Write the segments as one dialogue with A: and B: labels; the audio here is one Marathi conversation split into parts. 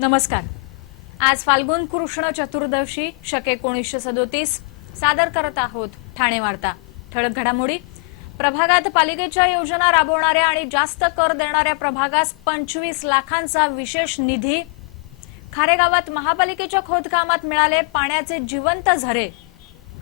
A: नमस्कार. आज फाल्गुन कृष्ण चतुर्दशी शके एकोणीसशे सदोतीस सादर करत आहोत ठाणे वार्ता. ठळक घडामोडी. प्रभागात पालिकेच्या योजना राबवणाऱ्या आणि जास्त कर देणाऱ्या प्रभागास पंचवीस लाखांचा विशेष निधी. खारेगावात महापालिकेच्या खोदकामात मिळाले पाण्याचे जिवंत झरे.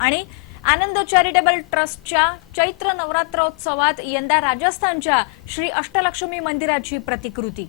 A: आणि आनंद चॅरिटेबल ट्रस्टच्या चैत्र नवरात्रोत्सवात यंदा राजस्थानच्या श्री अष्टलक्ष्मी मंदिराची प्रतिकृती.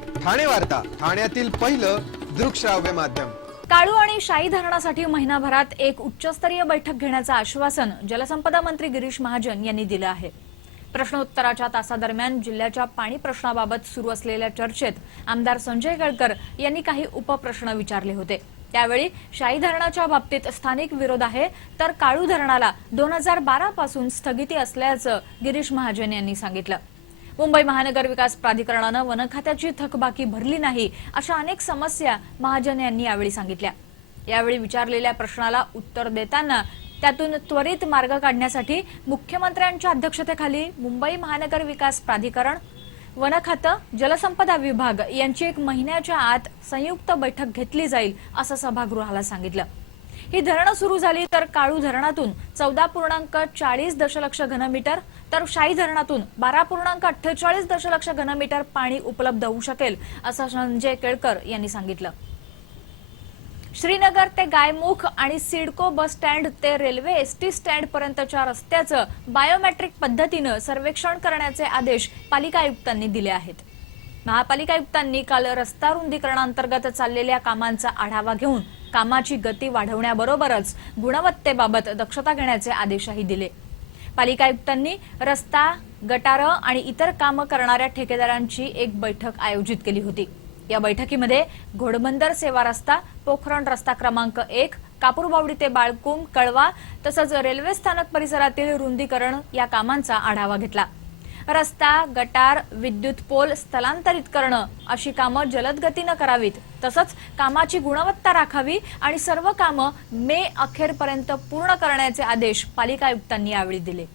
B: ठाणे वार्ता ठाण्यातील पहिलं दृकश्राव्य माध्यम.
A: काळू आणि शाही धरणासाठी महिनाभरात एक उच्चस्तरीय बैठक घेण्याचं आश्वासन जलसंपदा मंत्री गिरीश महाजन यांनी दिलं आहे. प्रश्नोत्तराच्या तासादरम्यान जिल्ह्याच्या पाणी प्रश्नाबाबत सुरू असलेल्या चर्चेत आमदार संजय गडकर यांनी काही उपप्रश्न विचारले होते. त्यावेळी शाही धरणाच्या बाबतीत स्थानिक विरोध आहे तर काळू धरणाला दोन हजार बारा पासून स्थगिती असल्याचं गिरीश महाजन यांनी सांगितलं. मुंबई महानगर विकास प्राधिकरणानं वनखात्याची थकबाकी भरली नाही अशा अनेक समस्या महाजन यांनी यावेळी सांगितल्या. यावेळी विचारलेल्या प्रश्नाला उत्तर देताना त्यातून त्वरित मार्ग काढण्यासाठी मुख्यमंत्र्यांच्या अध्यक्षतेखाली मुंबई महानगर विकास प्राधिकरण वन खातं जलसंपदा विभाग यांची एक महिन्याच्या आत संयुक्त बैठक घेतली जाईल असं सभागृहाला सांगितलं. ही धरणं सुरू झाली तर काळू धरणातून चौदा पूर्णांक चाळीस दशलक्ष घनमीटर तर शाही धरणातून बारा पूर्णांक अठ्ठेचाळीस दशलक्ष घनमीटर पाणी उपलब्ध होऊ शकेल असं संजय केळकर यांनी सांगितलं. श्रीनगर ते गायमुख आणि सिडको बस स्टँड ते रेल्वे एसटी स्टँड पर्यंतच्या रस्त्याचं बायोमेट्रिक पद्धतीनं सर्वेक्षण करण्याचे आदेश पालिका आयुक्तांनी दिले आहेत. महापालिका आयुक्तांनी काल रस्ता रुंदीकरणाअंतर्गत चाललेल्या कामांचा आढावा घेऊन कामाची गती वाढवण्याबरोबरच गुणवत्तेबाबत दक्षता घेण्याचे आदेशही दिले. पालिका आयुक्तांनी रस्ता गटारं आणि इतर कामं करणाऱ्या ठेकेदारांची एक बैठक आयोजित केली होती. या बैठकीमध्ये घोडबंदर सेवा रस्ता पोखरण रस्ता क्रमांक एक कापूरबावडी ते बाळकुम कळवा तसंच रेल्वे स्थानक परिसरातील रुंदीकरण या कामांचा आढावा घेतला. रस्ता गटार विद्युत पोल स्थलांतरित करणं अशी कामं जलद गतीनं करावीत. तसंच कामाची गुणवत्ता राखावी आणि सर्व कामं मे अखेरपर्यंत पूर्ण करण्याचे आदेश पालिका आयुक्तांनी यावेळी दिले.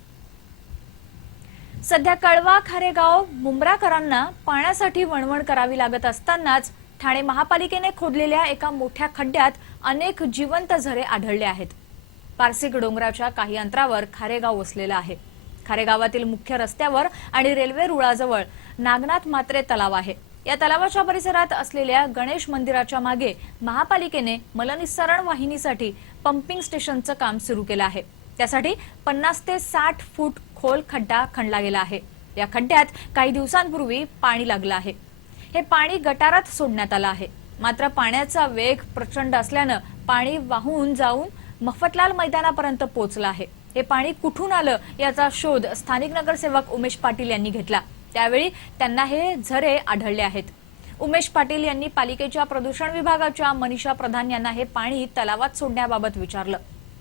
A: सध्या कळवा खारेगाव मुंब्राकरांना पाण्यासाठी वणवण करावी लागत असतानाच ठाणे महापालिकेने खोदलेल्या एका मोठ्या खड्ड्यात अनेक जिवंत झरे आढळले आहेत. पारसिक डोंगराच्या काही अंतरावर खारेगाव वसलेलं आहे. खारेगावातील मुख्य रस्त्यावर आणि रेल्वे रुळाजवळ नागनाथ मात्रे तलाव आहे. या तलावाच्या परिसरात असलेल्या गणेश मंदिराच्या मागे महापालिकेने मलनिस्सरण वाहिनीसाठी पंपिंग स्टेशनचं काम सुरू केलं आहे. त्यासाठी पन्नास ते साठ फूट खोल खड्डा खणला गेला आहे. या खड्ड्यात काही दिवसांपूर्वी पाणी लागलं आहे. हे पाणी गटारात सोडण्यात आलं आहे. मात्र पाण्याचा वेग प्रचंड असल्यानं पाणी वाहून जाऊन मफतलाल मैदानापर्यंत पोहोचलं आहे. हे पाणी कुठून आलं याचा शोध स्थानिक नगरसेवक उमेश पाटील यांनी घेतला. त्यावेळी त्यांना हे झरे आढळले आहेत. उमेश पाटील यांनी पालिकेच्या प्रदूषण विभागाच्या मनीषा प्रधान यांना हे पाणी तलावात सोडण्याबाबत विचारलं.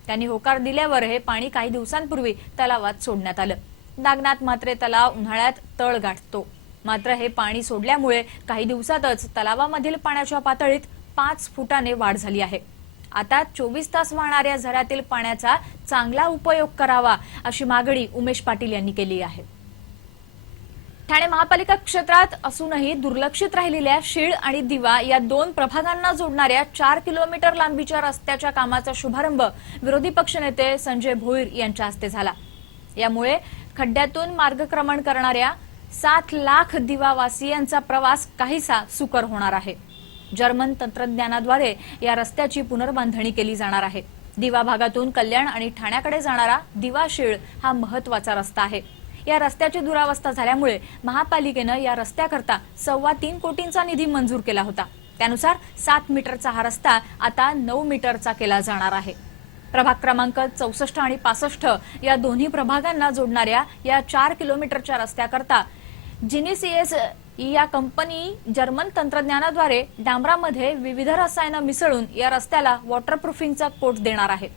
A: त्यांनी होकार दिल्यावर हे पाणी काही दिवसांपूर्वी तलावात सोडण्यात आलं. नागनाथ मात्रे तलाव उन्हाळ्यात तळ गाठतो. मात्र हे पाणी सोडल्यामुळे काही दिवसातच तलावामधील पाण्याच्या पातळीत पाच फुटाने वाढ झाली आहे. आता चोवीस तास वाहणाऱ्या झऱ्यातील पाण्याचा चांगला उपयोग करावा अशी मागणी उमेश पाटील यांनी केली आहे. ठाणे महापालिका क्षेत्रात असूनही दुर्लक्षित राहिलेल्या शीळ आणि दिवा या दोन प्रभागांना जोडणाऱ्या चार किलोमीटर लांबीच्या रस्त्याच्या कामाचा शुभारंभ विरोधी पक्षनेते संजय भोईर यांच्या हस्ते झाला. यामुळे खड्ड्यातून मार्गक्रमण करणाऱ्या सात लाख दिवावासियांचा प्रवास काहीसा सुकर होणार आहे. जर्मन तंत्रज्ञानाद्वारे या रस्त्याची पुनर्बांधणी केली जाणार आहे. दिवा भागातून कल्याण आणि ठाण्याकडे जाणारा दिवाशीळ हा महत्त्वाचा रस्ता आहे. या रस्त्याची दुरावस्था झाल्यामुळे महापालिकेनं या रस्त्याकरता सव्वा तीन कोटींचा निधी मंजूर केला होता. त्यानुसार सात मीटरचा हा रस्ता आता नऊ मीटरचा केला जाणार आहे. प्रभाग क्रमांक चौसष्ट आणि पासष्ट या दोन्ही प्रभागांना जोडणाऱ्या या चार किलोमीटरच्या रस्त्याकरता जिनिसीएस या कंपनी जर्मन तंत्रज्ञानाद्वारे डांबरामध्ये विविध रसायनं मिसळून या रस्त्याला वॉटरप्रूफिंगचा कोट देणार आहे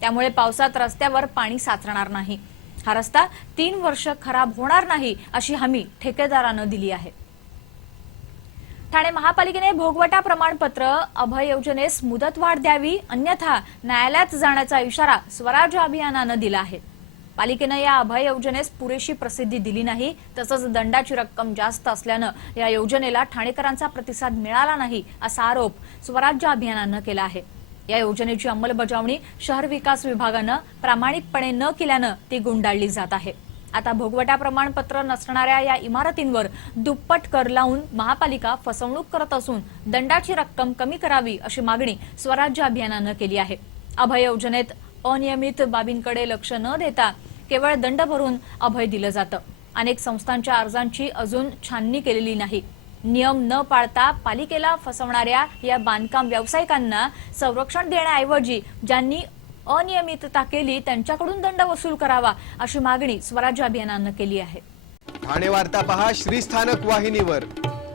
A: त्यामुळे पावसात रस्त्यावर पाणी साचणार नाही. हा रस्ता तीन वर्ष खराब होणार नाही अशी हमी ठेकेदारानं दिली आहे. ठाणे महापालिकेने भोगवटा प्रमाणपत्र अभय योजनेस मुदतवाढ द्यावी अन्यथा न्यायालयात जाण्याचा इशारा स्वराज्य अभियानानं दिला आहे. पालिकेनं या अभय योजनेस पुरेशी प्रसिद्धी दिली नाही. तसंच दंडाची रक्कम जास्त असल्यानं या योजनेला ठाणेकरांचा प्रतिसाद मिळाला नाही असा आरोप स्वराज्य अभियानानं केला आहे. या योजनेची अंमलबजावणी शहर विकास विभागानं प्रामाणिकपणे न केल्यानं ती गुंडाळली जात आहे. आता भोगवटा प्रमाणपत्र नसणाऱ्या या इमारतींवर दुप्पट कर लावून महापालिका फसवणूक करत असून दंडाची रक्कम कमी करावी अशी मागणी स्वराज्य अभियानानं केली आहे. अभय योजनेत अनियमित बाबींकडे लक्ष न देता केवळ दंड भरून अभय दिलं जातं. अनेक संस्थांच्या अर्जांची अजून छाननी केलेली नाही. नियम न पाळता पालिकेला फसवणाऱ्या या बांधकाम व्यावसायिकांना संरक्षण देण्याऐवजी ज्यांनी अनियमितता केली त्यांच्याकडून दंड वसूल करावा अशी मागणी स्वराज्य अभियानानं केली आहे.
B: ठाणे वार्ता पहा श्रीस्थानक वाहिनीवर.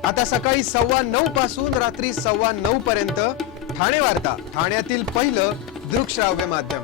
B: आता सकाळी सव्वा नऊ पासून रात्री सव्वा नऊ पर्यंत ठाणे वार्ता ठाण्यातील पहिलं दृकश्राव्य माध्यम.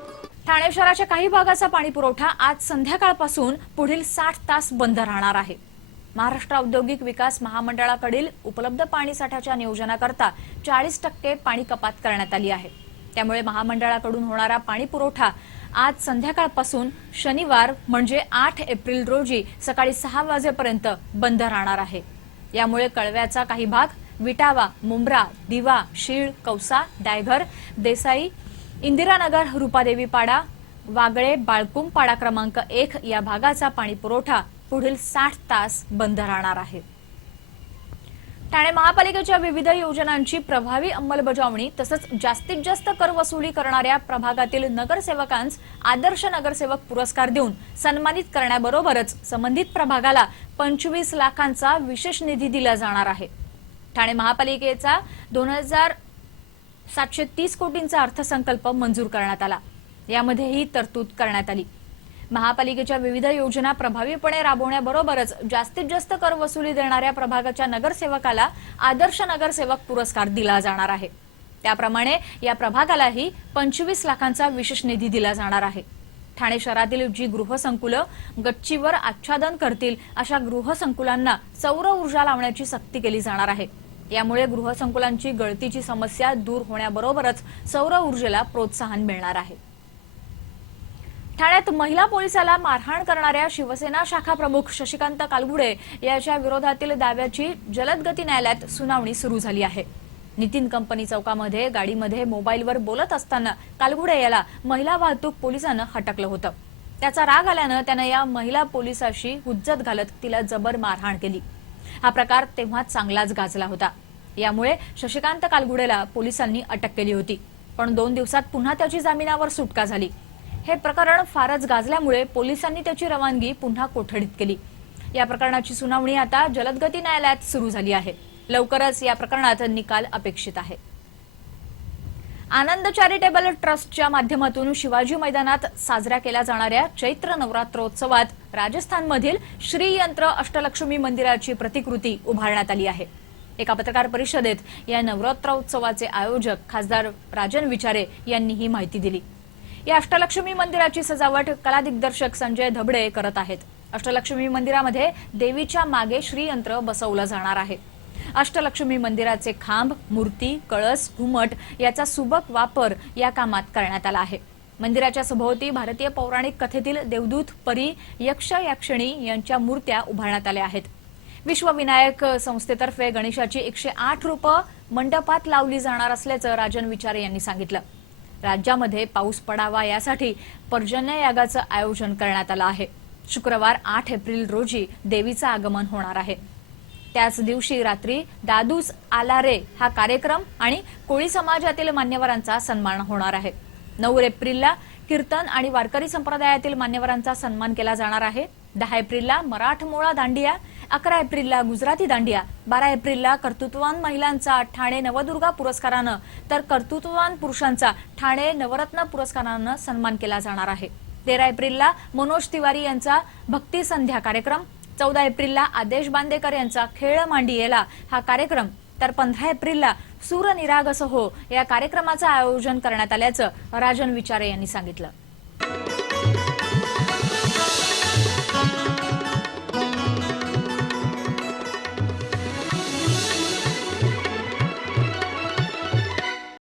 A: ठाणे शहराच्या काही भागाचा पाणी पुरवठा आज संध्याकाळपासून पुढील साठ तास बंद राहणार आहे. महाराष्ट्र औद्योगिक विकास महामंडळाकडील उपलब्ध पाणी साठ्याच्या नियोजनाकरता चाळीस टक्के पाणी कपात करण्यात आली आहे. त्यामुळे महामंडळाकडून होणारा पाणी पुरवठा आज संध्याकाळपासून शनिवार म्हणजे आठ एप्रिल रोजी सकाळी सहा वाजेपर्यंत बंद राहणार आहे. यामुळे कळव्याचा काही भाग विटावा मुंब्रा दिवा शीळ कौसा डायघर देसाई इंदिरानगर रुपादेवी पाडा वागळे बाळकुम पाडा क्रमांक एक या भागाचा पाणी पुरवठा पुढील साठ तास बंद राहणार आहे. ठाणे महापालिकेच्या विविध योजनांची प्रभावी अंमलबजावणी तसंच जास्तीत जास्त कर वसुली करणाऱ्या प्रभागातील नगरसेवकांस आदर्श नगरसेवक पुरस्कार देऊन सन्मानित करण्याबरोबरच संबंधित प्रभागाला पंचवीस लाखांचा विशेष निधी दिला जाणार आहे. ठाणे महापालिकेचा दोन हजार सातशे तीस कोटींचा अर्थसंकल्प मंजूर करण्यात आला. यामध्ये ही तरतूद करण्यात आली. महापालिकेच्या विविध योजना प्रभावीपणे राबवण्याबरोबरच जास्तीत जास्त कर वसुली देणाऱ्या प्रभागाच्या नगरसेवकाला आदर्श नगरसेवक पुरस्कार दिला जाणार आहे. त्याप्रमाणे या प्रभागालाही पंचवीस लाखांचा विशेष निधी दिला जाणार आहे. ठाणे शहरातील जी गृहसंकुलं गच्चीवर आच्छादन करतील अशा गृहसंकुलांना सौर ऊर्जा लावण्याची सक्ती केली जाणार आहे. यामुळे गृहसंकुलांची गळतीची समस्या दूर होण्याबरोबरच सौर ऊर्जेला प्रोत्साहन मिळणार आहे. ठाण्यात महिला पोलिसाला मारहाण करणाऱ्या शिवसेना शाखा प्रमुख शशिकांत कालगुडे याच्या विरोधातील दाव्याची जलदगती न्यायालयात सुनावणी सुरू झाली आहे. नितीन कंपनी चौकामध्ये गाडीमध्ये मोबाईलवर बोलत असताना कालगुडे याला महिला वाहतूक पोलिसानं हटकलं होतं. त्याचा राग आल्यानं त्यानं या महिला पोलिसाशी हुज्जत घालत तिला जबर मारहाण केली. हा प्रकार तेव्हा चांगलाच गाजला होता. यामुळे शशिकांत कालगुडेला पोलिसांनी अटक केली होती. पण दोन दिवसात पुन्हा त्याची जामिनावर सुटका झाली. हे प्रकरण फारच गाजल्यामुळे पोलिसांनी त्याची रवानगी पुन्हा कोठडीत केली. या प्रकरणाची सुनावणी आता जलदगती न्यायालयात सुरू झाली आहे. लवकरच या प्रकरणात निकाल अपेक्षित आहे. आनंद चॅरिटेबल ट्रस्टच्या माध्यमातून शिवाजी मैदानात साजऱ्या केल्या जाणाऱ्या चैत्र नवरात्रोत्सवात राजस्थानमधील श्रीयंत्र अष्टलक्ष्मी मंदिराची प्रतिकृती उभारण्यात आली आहे. एका पत्रकार परिषदेत या नवरात्रोत्सवाचे आयोजक खासदार राजन विचारे यांनी ही माहिती दिली. या अष्टलक्ष्मी मंदिराची सजावट कला दिग्दर्शक संजय धबडे करत आहेत. अष्टलक्ष्मी मंदिरामध्ये देवीच्या मागे श्रीयंत्र बसवलं जाणार आहे. अष्टलक्ष्मी मंदिराचे खांब मूर्ती कळस घुमट याचा सुबक वापर या कामात करण्यात आला आहे. मंदिराच्या सभोवती भारतीय पौराणिक कथेतील देवदूत परी यक्ष याक्षिणी यांच्या मूर्त्या उभारण्यात आल्या आहेत. विश्वविनायक संस्थेतर्फे गणेशाची एकशे आठ रूप मंडपात लावली जाणार असल्याचं राजन विचारे यांनी सांगितलं. राज्यामध्ये पाऊस पडावा यासाठी पर्जन्य यागाचं आयोजन करण्यात आलं आहे. शुक्रवार आठ एप्रिल रोजी देवीचं आगमन होणार आहे. त्याच दिवशी रात्री दादूस आलारे हा कार्यक्रम आणि कोळी समाजातील मान्यवरांचा सन्मान होणार आहे. नऊ एप्रिलला कीर्तन आणि वारकरी संप्रदायातील मान्यवरांचा सन्मान केला जाणार आहे. दहा एप्रिलला मराठमोळा दांडिया अकरा एप्रिलला गुजराती दांडिया बारा एप्रिलला कर्तृत्ववान महिलांचा ठाणे नवदुर्गा पुरस्कारानं. तर कर्तृत्ववान पुरुषांचा ठाणे नवरत्न पुरस्कारानं सन्मान केला जाणार आहे. तेरा एप्रिलला मनोज तिवारी यांचा भक्ती संध्या कार्यक्रम चौदा एप्रिलला आदेश बांदेकर यांचा खेळ मांडियेला हा कार्यक्रम तर पंधरा एप्रिलला सूर हो या कार्यक्रमाचं आयोजन करण्यात आल्याचं राजन विचारे यांनी सांगितलं.